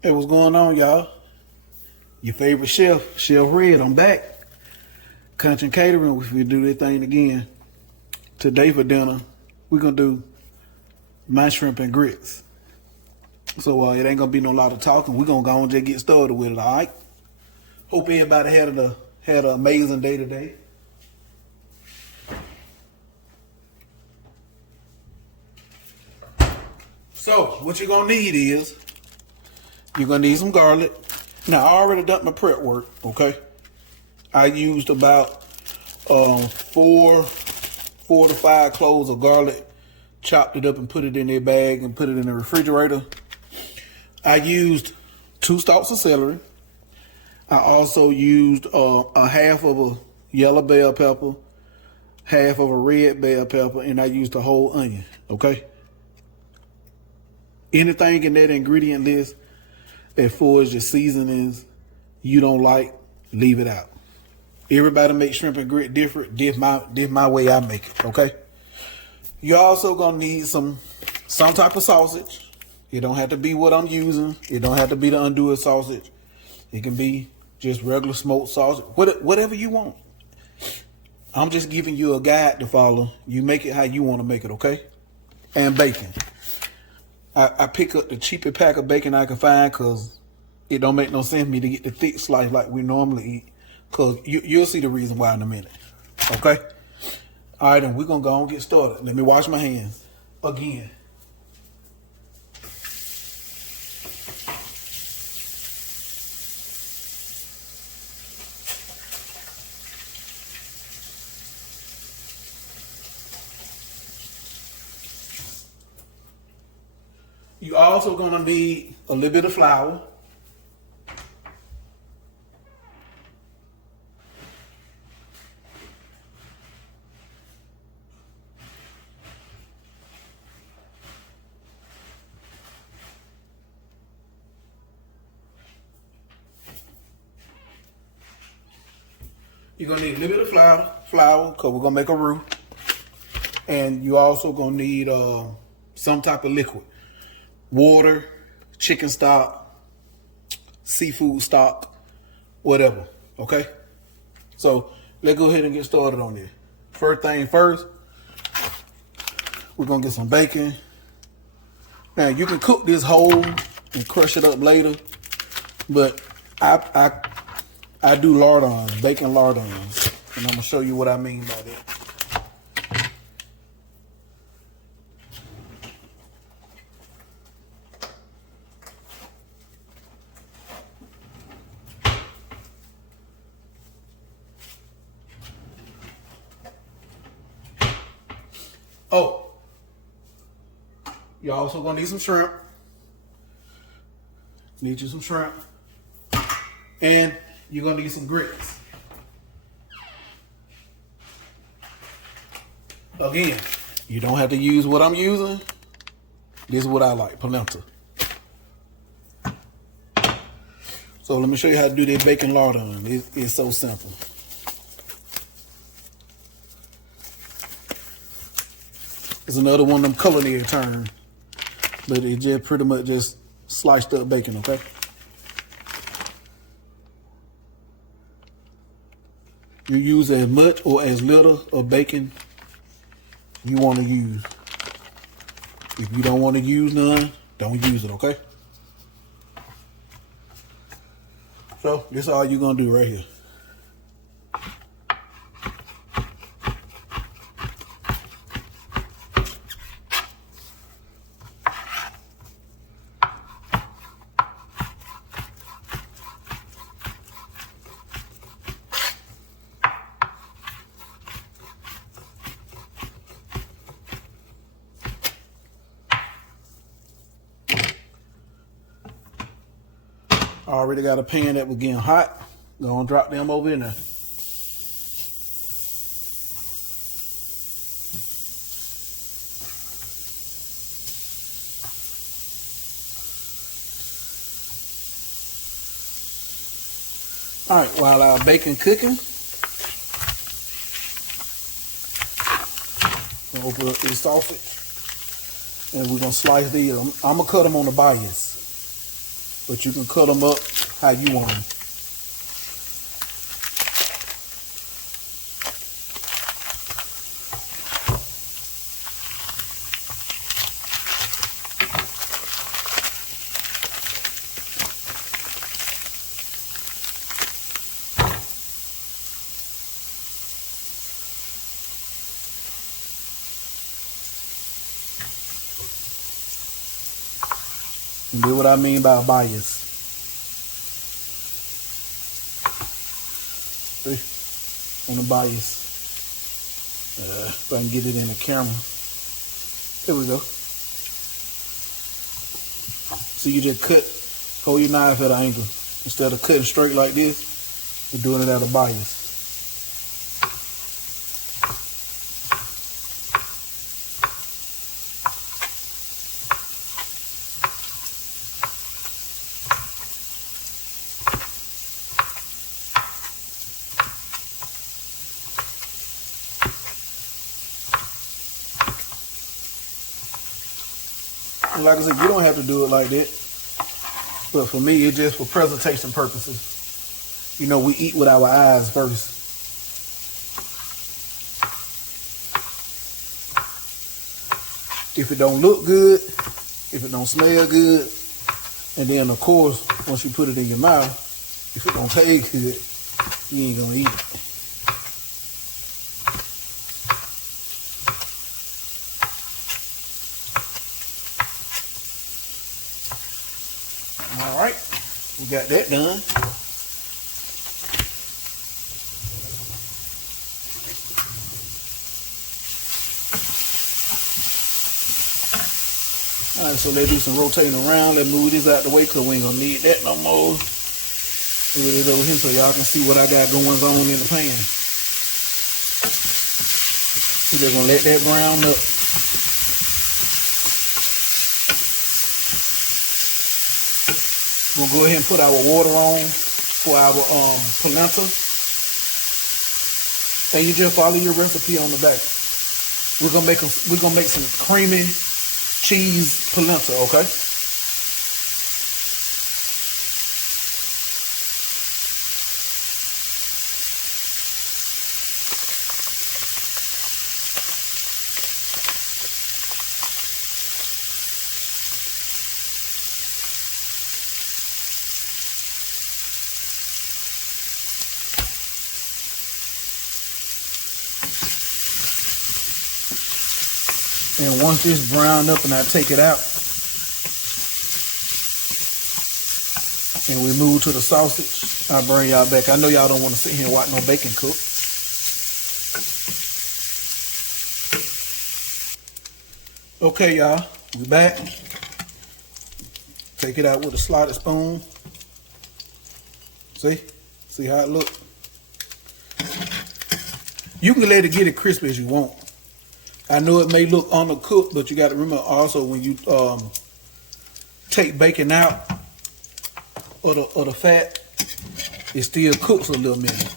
Hey, what's going on, y'all? Your favorite chef, Chef Red, I'm back. Country Catering, if we do this thing again. Today for dinner, we're gonna do my shrimp and grits. So it ain't gonna be no lot of talking. We're gonna go and just get started with it, all right? Hope everybody had an amazing day today. So what you're gonna need is you're gonna need some garlic. Now I already done my prep work, okay? I used about four to five cloves of garlic, chopped it up and put it in a bag and put it in the refrigerator. I used 2 stalks of celery. I also used a half of a yellow bell pepper, half of a red bell pepper, and I used a whole onion, okay? Anything in that ingredient list as far as your seasonings you don't like, leave it out. Everybody make shrimp and grit different. This my way I make it, okay? You're also gonna need some type of sausage. It don't have to be what I'm using. It don't have to be the Andouille sausage. It can be just regular smoked sausage, whatever you want. I'm just giving you a guide to follow. You make it how you want to make it, okay? And bacon. I pick up the cheapest pack of bacon I can find because it don't make no sense for me to get the thick slice like we normally eat. Because you'll see the reason why in a minute. Okay? All right, then we're going to go and get started. Let me wash my hands again. You also going to need a little bit of flour. You're going to need a little bit of flour, because we're going to make a roux. And you also going to need some type of liquid. Water, chicken stock, seafood stock, whatever, okay? So let's go ahead and get started on this. First thing first, we're going to get some bacon. Now, you can cook this whole and crush it up later, but I do lardons, bacon lardons, and I'm going to show you what I mean by that. Oh, you're also going to need some shrimp. Need you some shrimp. And you're going to need some grits. Again, you don't have to use what I'm using. This is what I like, polenta. So let me show you how to do this bacon lardon. It's so simple. It's another one of them culinary terms, but it just pretty much just sliced up bacon, okay? You use as much or as little of bacon you want to use. If you don't want to use none, don't use it, okay? So this is all you're gonna do right here. I already got a pan that was getting hot. Gonna drop them over in there. All right, while our bacon cooking, we'll open up this sausage and we're gonna slice these. I'm gonna cut them on the bias. but you can cut them up how you want them. And do what I mean by bias. See? On the bias. If I can get it in the camera. There we go. So you just hold your knife at an angle. Instead of cutting straight like this, you're doing it at a bias. And like I said, you don't have to do it like that. But for me, it's just for presentation purposes. You know, we eat with our eyes first. If it don't look good, if it don't smell good, and then of course, once you put it in your mouth, if it don't taste good, you ain't gonna eat it. All right, we got that done. All right, so let's do some rotating around. Let's move this out the way because we ain't gonna need that no more. Move this over here so y'all can see what I got going on in the pan. We're just gonna let that brown up. We're gonna go ahead and put our water on for our polenta. And you just follow your recipe on the back. We're gonna make some creamy cheese polenta, okay? And once this brown up and I take it out, and we move to the sausage, I'll bring y'all back. I know y'all don't want to sit here and watch no bacon cook. Okay, y'all, we back. Take it out with a slotted spoon. See how it look? You can let it get it crispy as you want. I know it may look undercooked, but you got to remember also when you take bacon out or the fat, it still cooks a little minute.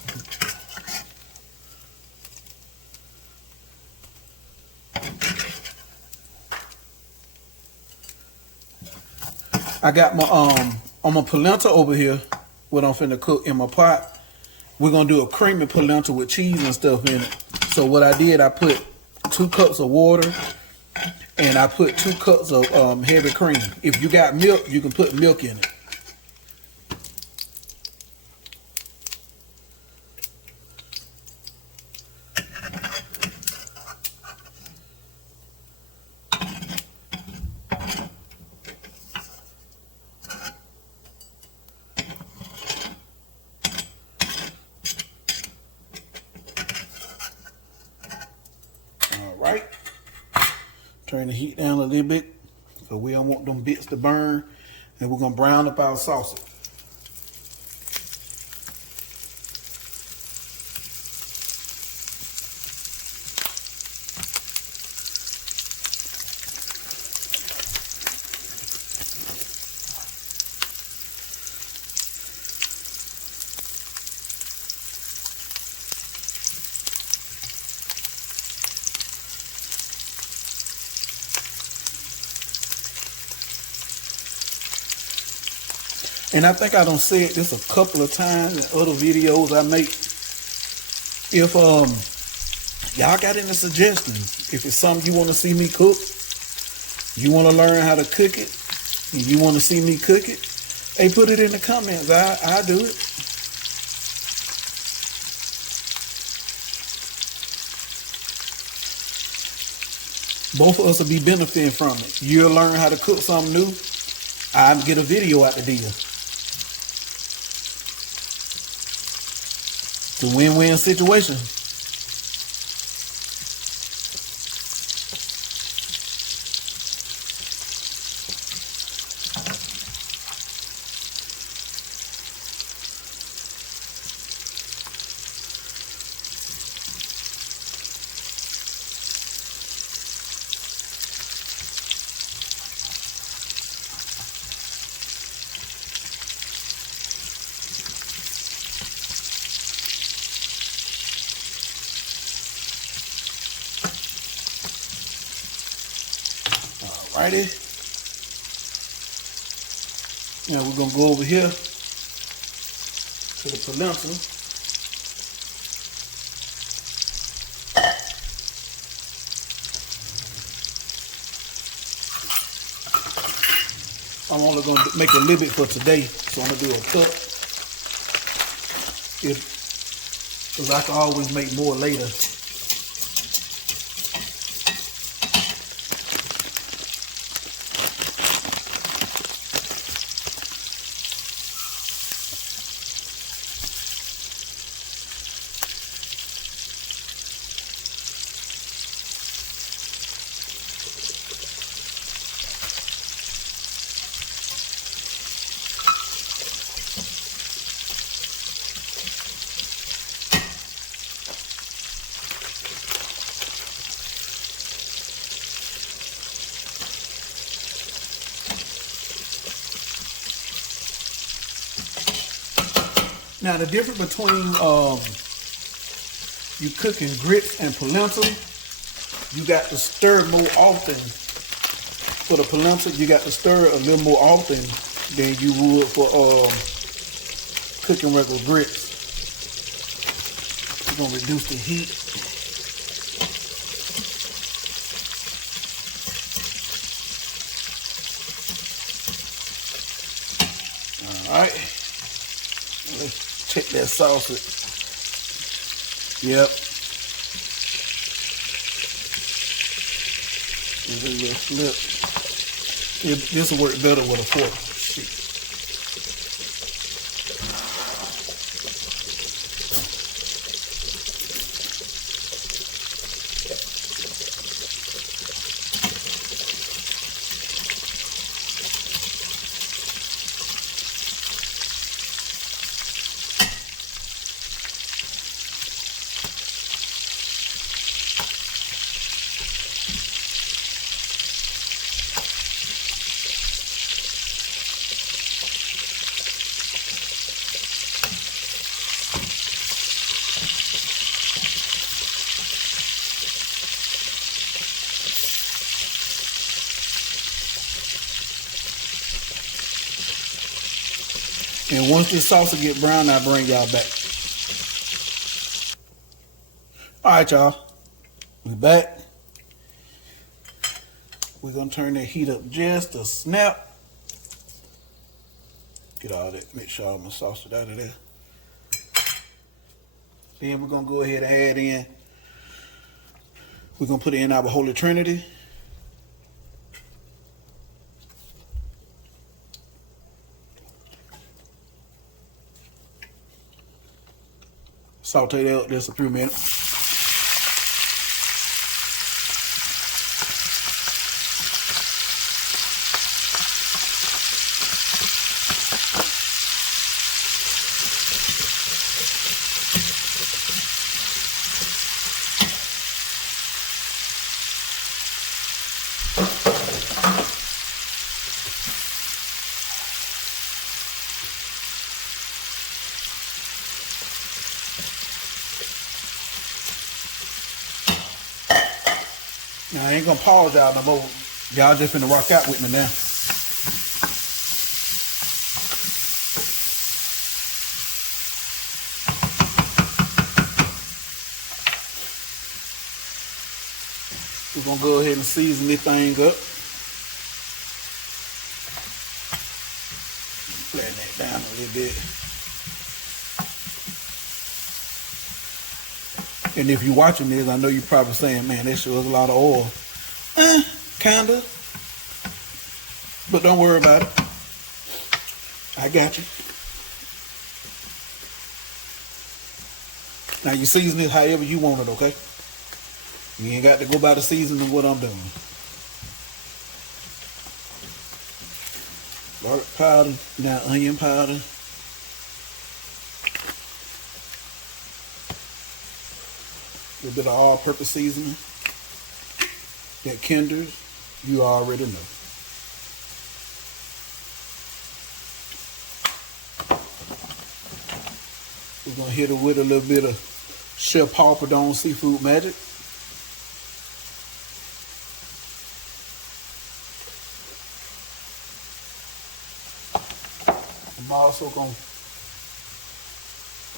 I got my on my polenta over here, what I'm finna cook in my pot. We're gonna do a creamy polenta with cheese and stuff in it. So what I did, I put 2 cups of water and I put 2 cups of heavy cream. If you got milk, you can put milk in it. Right, turn the heat down a little bit so we don't want them bits to burn, and we're gonna brown up our sausage. And I think I done said this a couple of times in other videos I make. If y'all got any suggestions, if it's something you want to see me cook, you want to learn how to cook it, and you want to see me cook it, hey, put it in the comments. I do it. Both of us will be benefiting from it. You'll learn how to cook something new. I'll get a video out the deal. It's a win-win situation. Alrighty. Now we're gonna go over here to the polenta. I'm only gonna make a little bit for today, so I'm gonna do a cup. Because I can always make more later. Now the difference between you cooking grits and polenta, you got to stir more often. For the polenta, you got to stir a little more often than you would for cooking regular grits. We're gonna reduce the heat. All right. Let's check that sausage. Yep. Give it a little flip. This will work better with a fork. Shit. And once this salsa get brown, I'll bring y'all back. All right, y'all. We back. We're going to turn that heat up just a snap. Get all that, make sure all my sausage out of there. Then we're going to go ahead and add in, we're going to put in our Holy Trinity. Saute that up just a few minutes. Now, I ain't gonna pause y'all no more. Y'all just finna rock out with me now. We're gonna go ahead and season this thing up. Flatten that down a little bit. And if you're watching this, I know you're probably saying, man, that sure is a lot of oil. Kinda. But don't worry about it. I got you. Now you season it however you want it, okay? You ain't got to go by the seasoning of what I'm doing. Garlic powder, now onion powder. A little bit of all-purpose seasoning. That Kinder's, you already know. We're gonna hit it with a little bit of Chef Paul Perdon Seafood Magic. I'm also gonna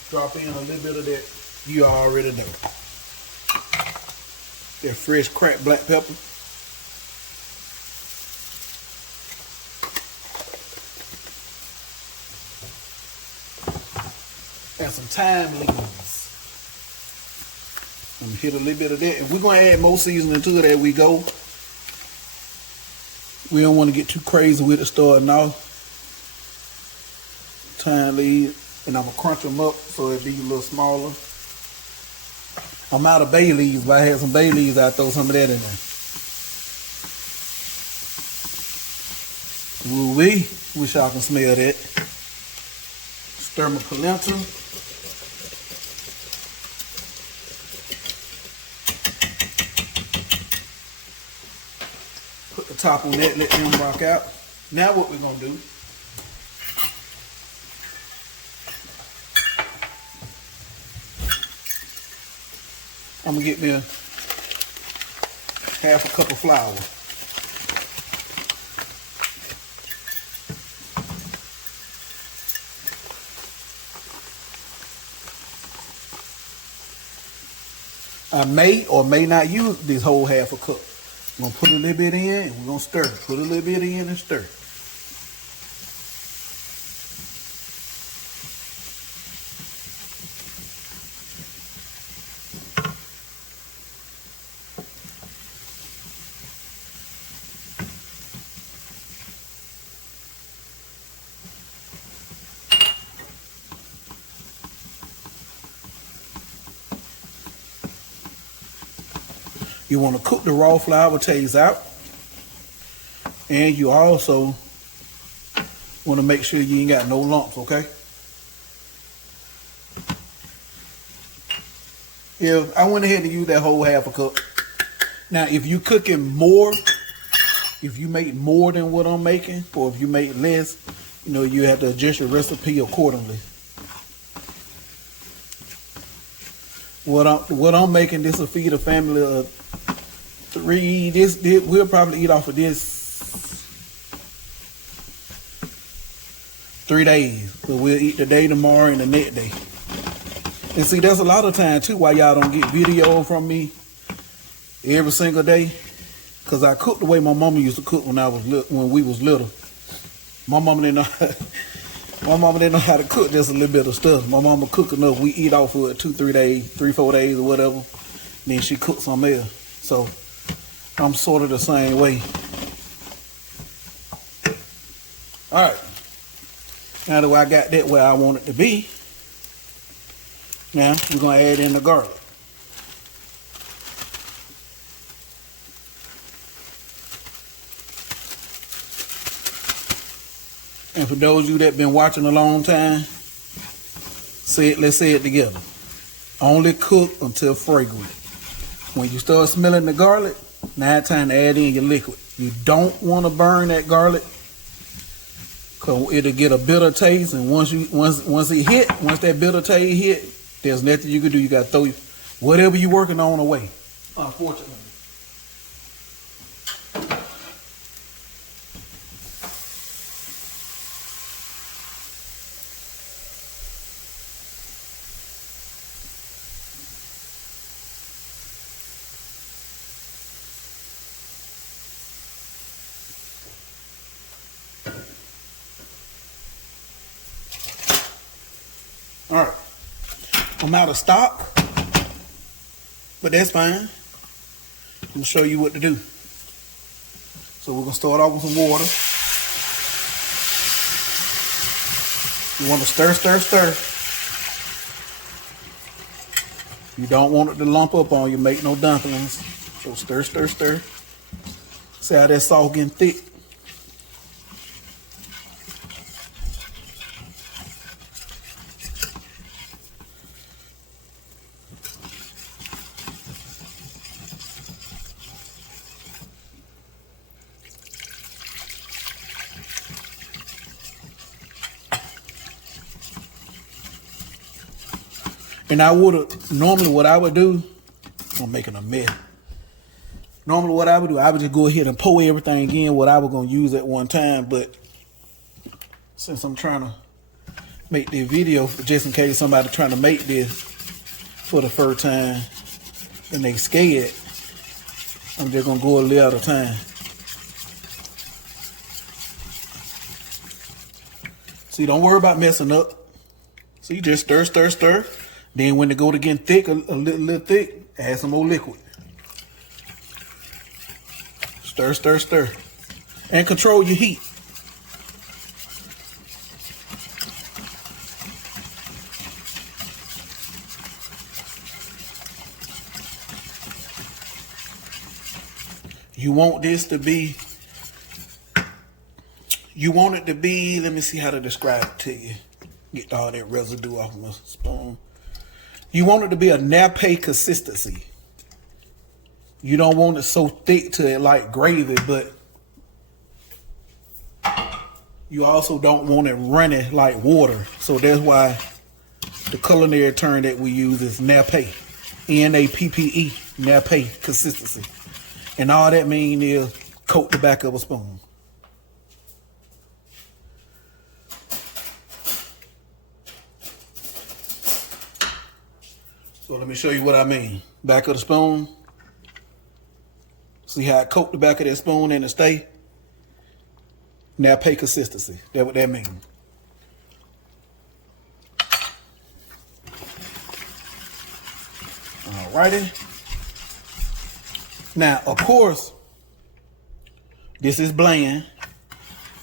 drop in a little bit of that you already know. That fresh cracked black pepper. And some thyme leaves. I'm gonna hit a little bit of that. And we're gonna add more seasoning to it as we go. We don't want to get too crazy with it starting off. Thyme leaves. And I'm gonna crunch them up so it'll be a little smaller. I'm out of bay leaves, but I had some bay leaves, I'll throw some of that in there. Woo-wee. Wish y'all can smell that. Stir my polenta. Put the top on that, let them rock out. Now what we're gonna do, I'm gonna get me half a cup of flour. I may or may not use this whole half a cup. I'm gonna put a little bit in and we're gonna stir. Put a little bit in and stir. You want to cook the raw flour taste out, and you also want to make sure you ain't got no lumps, okay? Yeah, I went ahead and used that whole half a cup. Now, if you cooking more, if you make more than what I'm making, or if you make less, you know, you have to adjust your recipe accordingly. What I'm making, this will feed a family of 3. This we'll probably eat off of this 3 days. So we'll eat the day tomorrow and the next day. And see, there's a lot of time too why y'all don't get video from me every single day, cause I cook the way my mama used to cook when we was little. My mama didn't know how to cook just a little bit of stuff. My mama cook enough, we eat off of it 2-3 days, 3-4 days or whatever. Then she cooked something else. So I'm sort of the same way. All right. Now that I got that where I want it to be, now we're gonna add in the garlic. And for those of you that been watching a long time, let's say it together. Only cook until fragrant. When you start smelling the garlic, now it's time to add in your liquid. You don't want to burn that garlic, cause it'll get a bitter taste. And once that bitter taste hit, there's nothing you can do. You gotta throw whatever you're working on away. Unfortunately. All right. I'm out of stock, but that's fine. I'm gonna show you what to do. So we're gonna start off with some water. You want to stir, stir, stir. You don't want it to lump up on you, make no dumplings. So stir, stir, stir. See how that sauce getting thick? And I would have, normally what I would do, I'm making a mess. Normally what I would do, I would just go ahead and pour everything in what I was going to use at one time. But since I'm trying to make this video, just in case somebody trying to make this for the first time and they scared, I'm just going to go a little at a time. See, don't worry about messing up. See, just stir, stir, stir. Then when it go to getting thick, a little thick, add some more liquid. Stir, stir, stir. And control your heat. You want this to be, you want it to be, let me see how to describe it to you. Get all that residue off my spoon. You want it to be a nappe consistency. You don't want it so thick to it like gravy, but you also don't want it running like water. So that's why the culinary term that we use is nappe. N-A-P-P-E, nappe consistency. And all that means is coat the back of a spoon. So let me show you what I mean. Back of the spoon. See how I coat the back of that spoon and it stay? Nappe consistency. That's what that means. Alrighty. Now, of course, this is bland.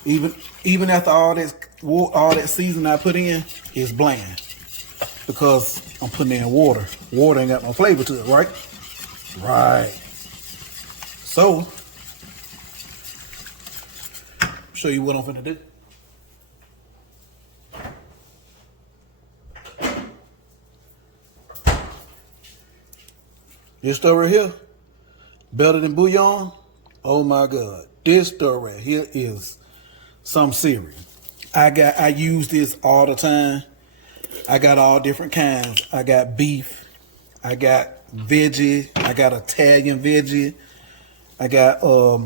Even after all that seasoning I put in, it's bland. Because I'm putting in water. Water ain't got no flavor to it, right? Right. So, show you what I'm finna do. This stuff right here, better than bouillon. Oh my God. This stuff right here is some serious. I use this all the time. I got all different kinds. I got beef. I got veggie. I got Italian veggie. I got a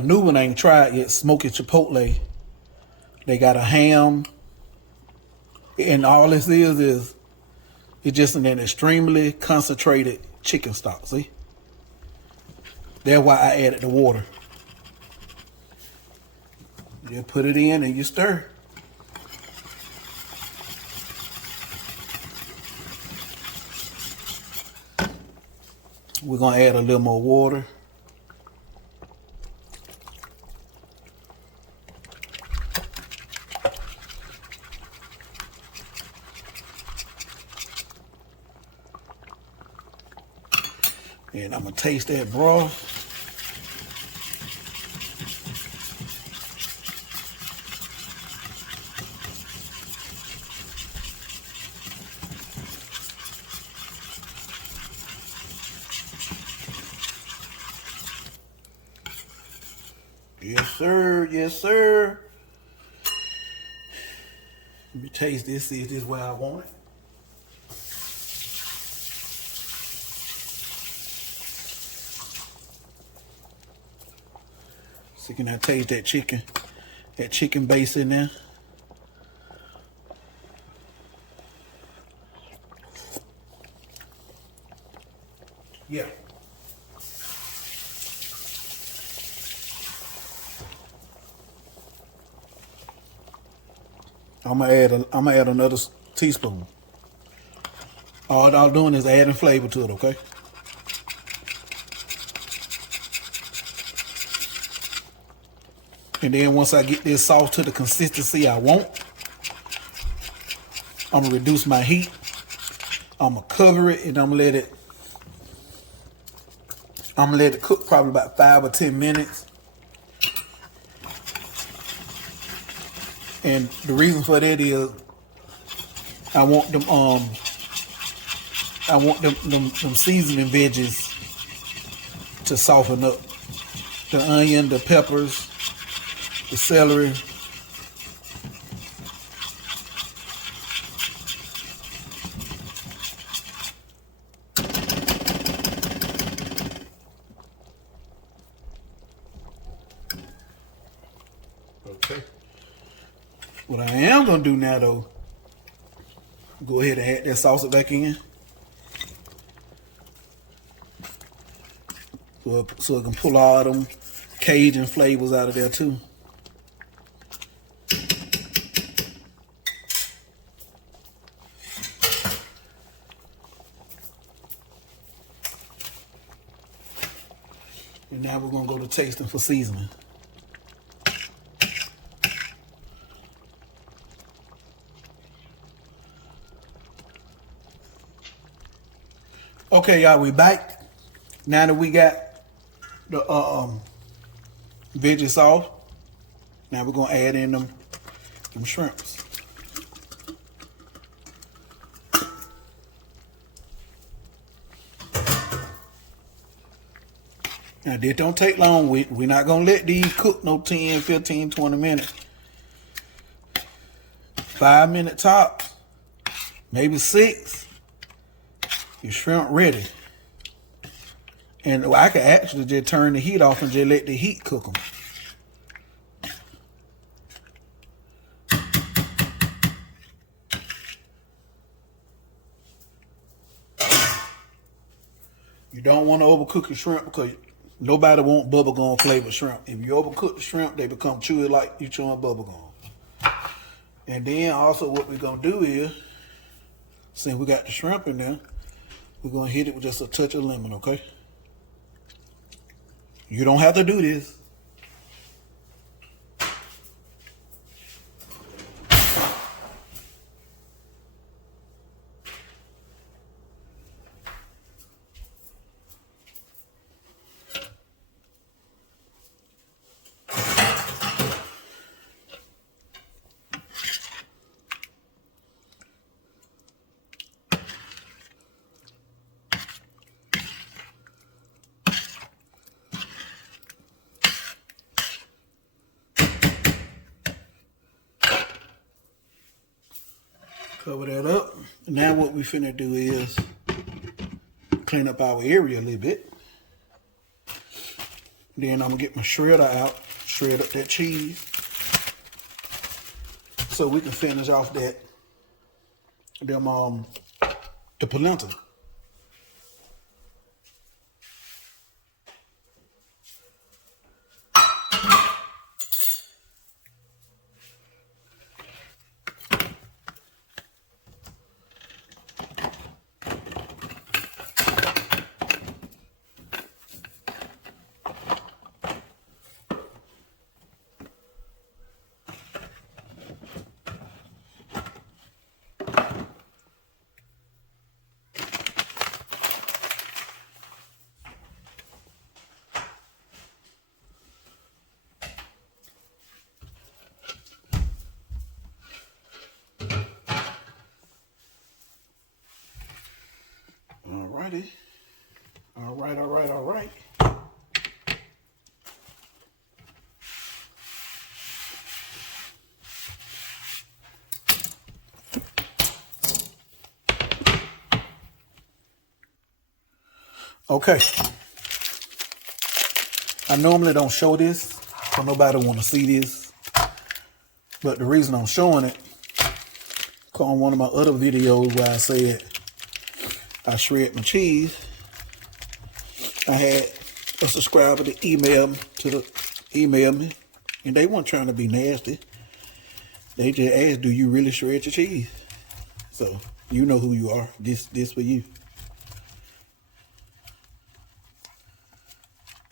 new one I ain't tried yet, smoky chipotle. They got a ham. And all this is it's just an extremely concentrated chicken stock, see? That's why I added the water. You put it in and you stir. We're gonna add a little more water. And I'm gonna taste that broth. Yes, sir. Yes, sir. Let me taste this, see if this is where I want it. So can I taste that chicken base in there? Yeah. I'm gonna add another teaspoon. All I'm doing is adding flavor to it, okay? And then once I get this sauce to the consistency I want, I'm gonna reduce my heat. I'm gonna cover it and I'm gonna let it cook probably about 5 or 10 minutes. And the reason for that is I want them seasoning veggies to soften up. The onion, the peppers, the celery. Okay. What I am gonna do now though, go ahead and add that salsa back in. So it can pull all them Cajun flavors out of there too. And now we're gonna go to tasting for seasoning. Okay, y'all, we back. Now that we got the veggie sauce, now we're gonna add in them shrimps. Now this don't take long. We're not gonna let these cook no 10, 15, 20 minutes. 5 minute tops, maybe 6. Your shrimp ready. And I could actually just turn the heat off and just let the heat cook them. You don't want to overcook your shrimp because nobody wants bubblegum flavored shrimp. If you overcook the shrimp, they become chewy like you chewing bubblegum. And then also what we're going to do is, since we got the shrimp in there, we're going to hit it with just a touch of lemon, okay? You don't have to do this. Cover that up. Now what we finna do is clean up our area a little bit. Then I'm gonna get my shredder out, shred up that cheese, so we can finish off the polenta. Alrighty. All right. Okay. I normally don't show this, so nobody want to see this. But the reason I'm showing it, on one of my other videos where I said I shred my cheese, I had a subscriber to email me, and they weren't trying to be nasty. They just ask, do you really shred your cheese? So you know who you are. This for you.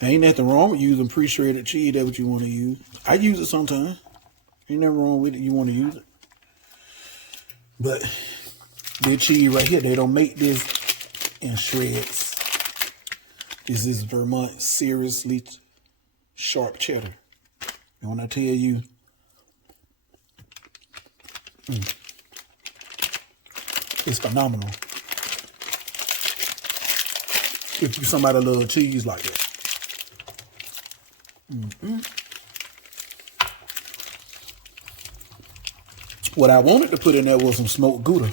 Ain't nothing wrong with using pre-shredded cheese. That's what you want to use. I use it sometimes. Ain't nothing wrong with it. You want to use it. But this cheese right here, they don't make this in shreds. This is Vermont seriously sharp cheddar. And when I tell you, it's phenomenal. If you somebody love cheese like that. What I wanted to put in there was some smoked Gouda.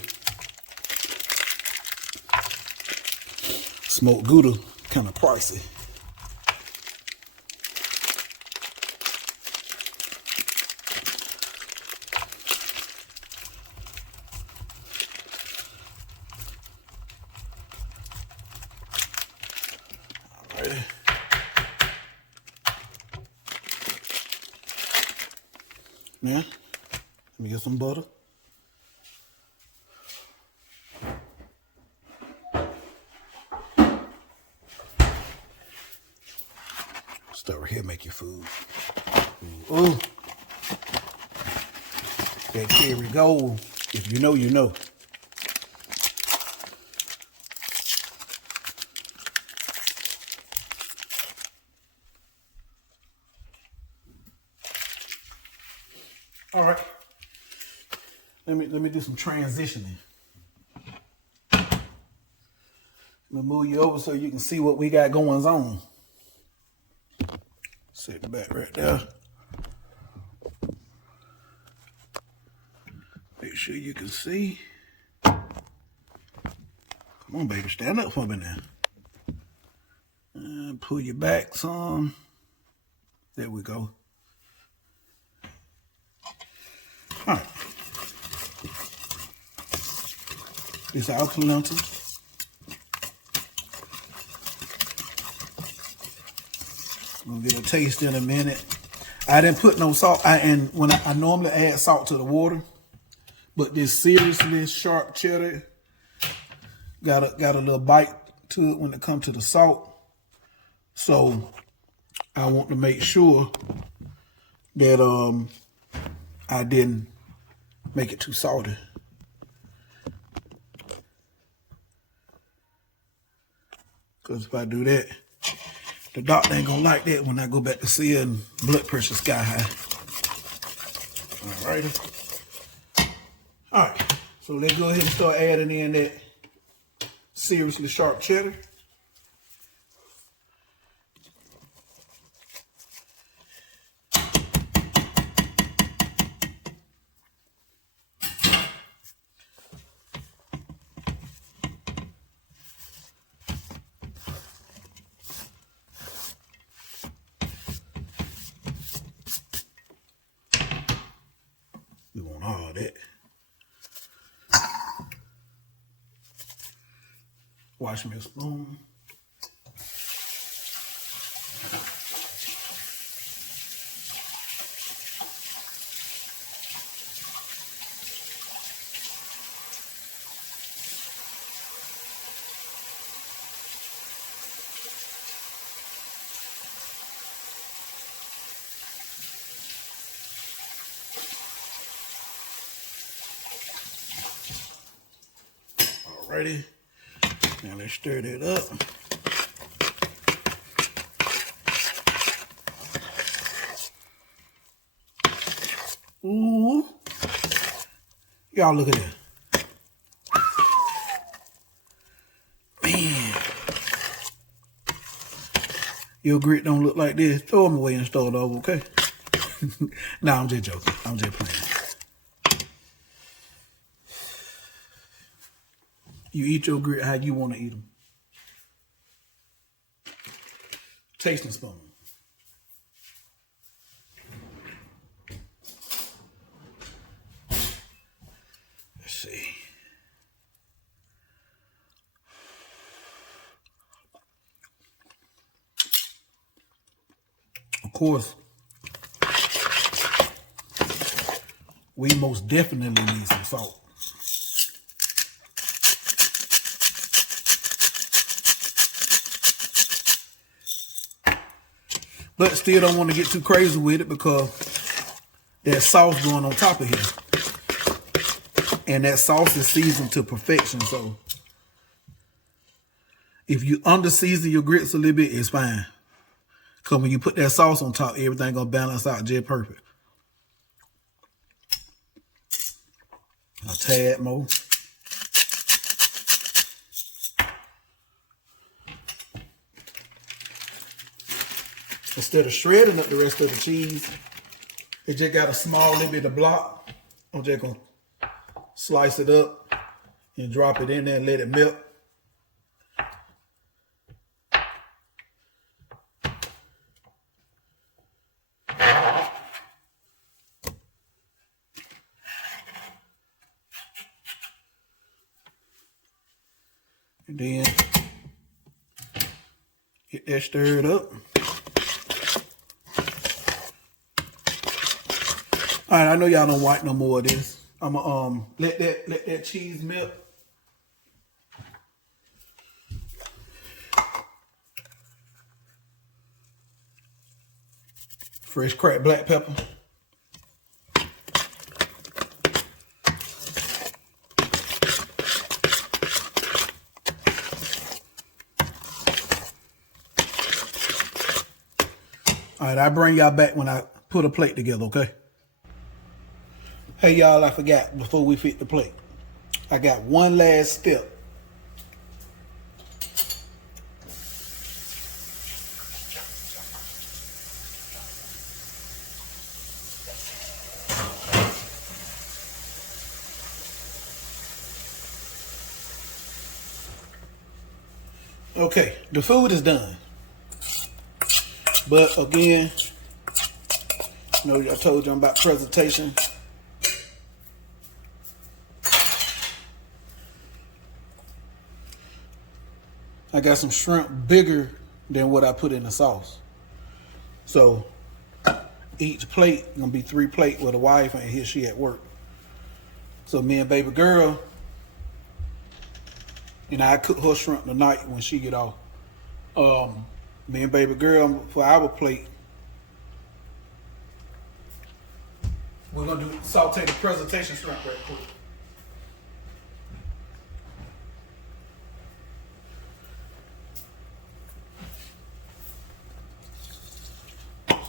Smoked Gouda, kind of pricey. Alrighty. Now, let me get some butter. Start right here, make your food. Ooh. That Kerry Gold. If you know, you know. All right. Let me do some transitioning. Let me move you over so you can see what we got going on. Set it back right there. Make sure you can see. Come on, baby, stand up for me now. And pull you back some. There we go. All right. This is our polenta. We'll get a taste in a minute. I didn't put no salt. I normally add salt to the water, but this seriously sharp cheddar got a little bite to it when it comes to the salt. So I want to make sure that I didn't make it too salty. Because if I do that, the doctor ain't gonna like that when I go back to see her and blood pressure sky high. All right. All right. So let's go ahead and start adding in that seriously sharp cheddar. We want all that. Wash me a spoon. Alrighty. Now let's stir that up. Ooh. Y'all look at that. Man. Your grit don't look like this. Throw them away and start over, okay? Nah, I'm just joking. I'm just playing. You eat your grit how you want to eat them. Tasting spoon. Let's see. Of course, we most definitely need some salt. But still don't want to get too crazy with it because that sauce going on top of here. And that sauce is seasoned to perfection. So if you under season your grits a little bit, it's fine. Because when you put that sauce on top, everything gonna balance out just perfect. A tad more. Instead of shredding up the rest of the cheese, it just got a small little bit of block. I'm just gonna slice it up and drop it in there and let it melt. And then get that stirred up. All right, I know y'all don't want no more of this. I'm gonna let that cheese melt. Fresh cracked black pepper. All right, I'll bring y'all back when I put a plate together, okay? Hey, y'all, I forgot before we fit the plate. I got one last step. Okay, the food is done. But again, you know, I told you I'm about presentation. I got some shrimp bigger than what I put in the sauce. So each plate gonna be 3 plates with a wife, and here she at work. So me and baby girl, and I cook her shrimp tonight when she get off. Me and baby girl, for our plate, we're gonna do saute the presentation shrimp right quick.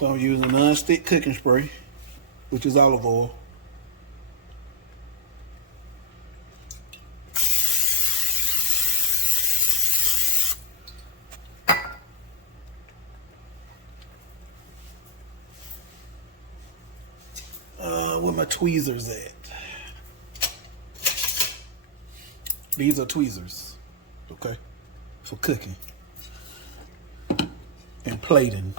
So I'm using non-stick cooking spray, which is olive oil. Where my tweezers at? These are tweezers, okay, for cooking and plating.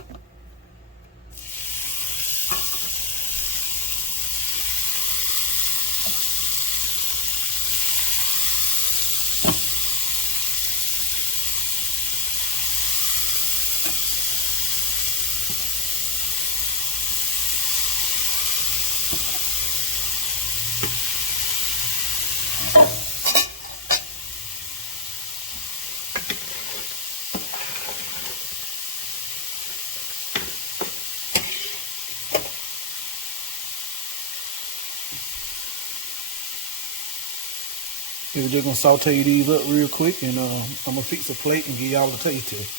We're just gonna saute these up real quick, and I'm gonna fix a plate and give y'all a taste test.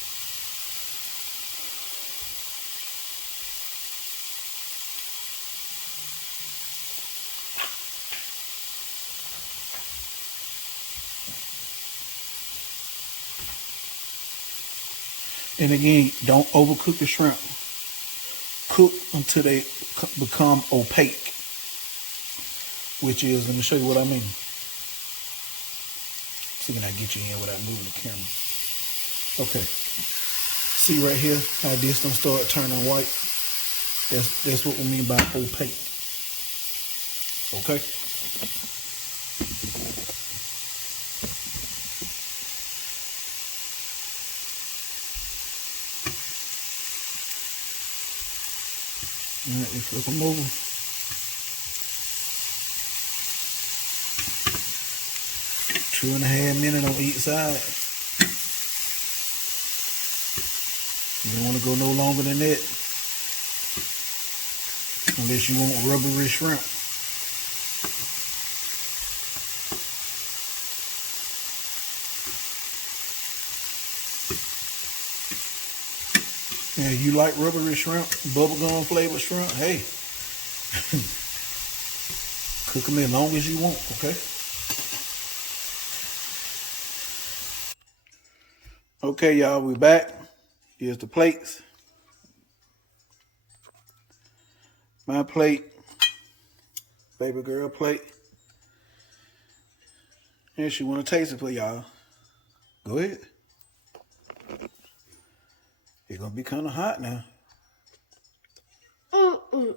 And again, don't overcook the shrimp. Cook until they become opaque, which is, let me show you what I mean. See, can I get you in without moving the camera? Okay. See right here how this don't start turning white? That's what we mean by opaque. Okay? All right, let's flip them over. 2.5 minutes on each side. You don't want to go no longer than that. Unless you want rubbery shrimp. And if you like rubbery shrimp, bubblegum flavored shrimp, hey, cook them as long as you want, okay? Okay, y'all, we back. Here's the plates. My plate, baby girl plate. And she want to taste it for y'all. Go ahead. It's going to be kind of hot now. You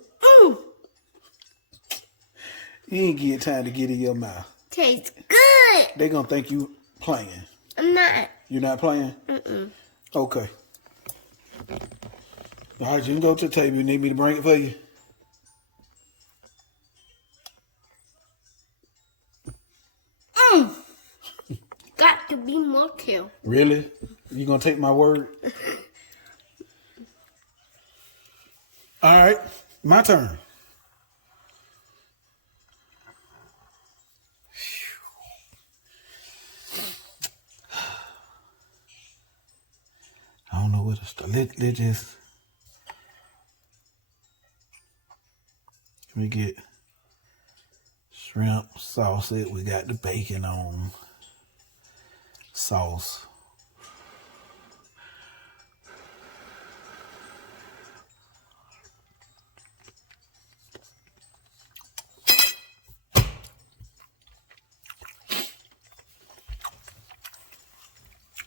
ain't get time to get in your mouth. Tastes good. They going to think you playing. I'm not. You're not playing? Okay. All right, you can go to the table. You need me to bring it for you? Got to be more kill. Really? You gonna take my word? All right, my turn. I don't know where to start. Let just let me get shrimp sauce. We got the bacon on sauce.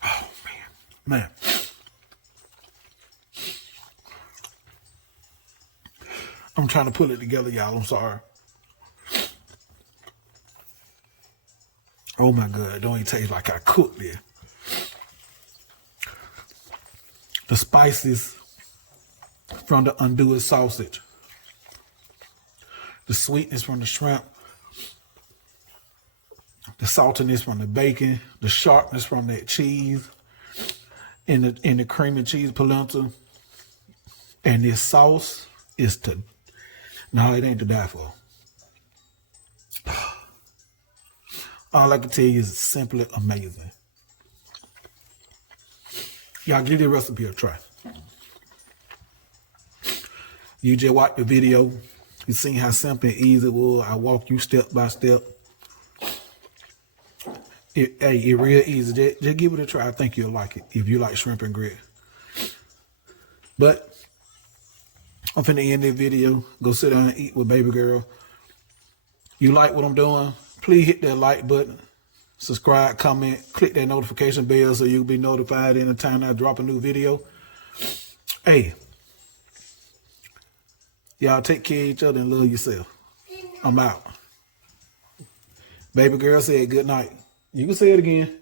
Oh man. I'm trying to put it together, y'all. I'm sorry. Oh my God, it don't even taste like I cooked it. The spices from the andouille sausage. The sweetness from the shrimp. The saltiness from the bacon. The sharpness from that cheese. And the cream and cheese polenta. And this sauce is to... No, it ain't to die for. All I can tell you is it's simply amazing. Y'all give the recipe a try. You just watch the video. You seen how simple and easy it was. I walk you step by step. It real easy. Just give it a try. I think you'll like it if you like shrimp and grits. But I'm finna end this video. Go sit down and eat with baby girl. You like what I'm doing? Please hit that like button. Subscribe, comment, click that notification bell so you'll be notified anytime I drop a new video. Hey, y'all take care of each other and love yourself. I'm out. Baby girl said good night. You can say it again.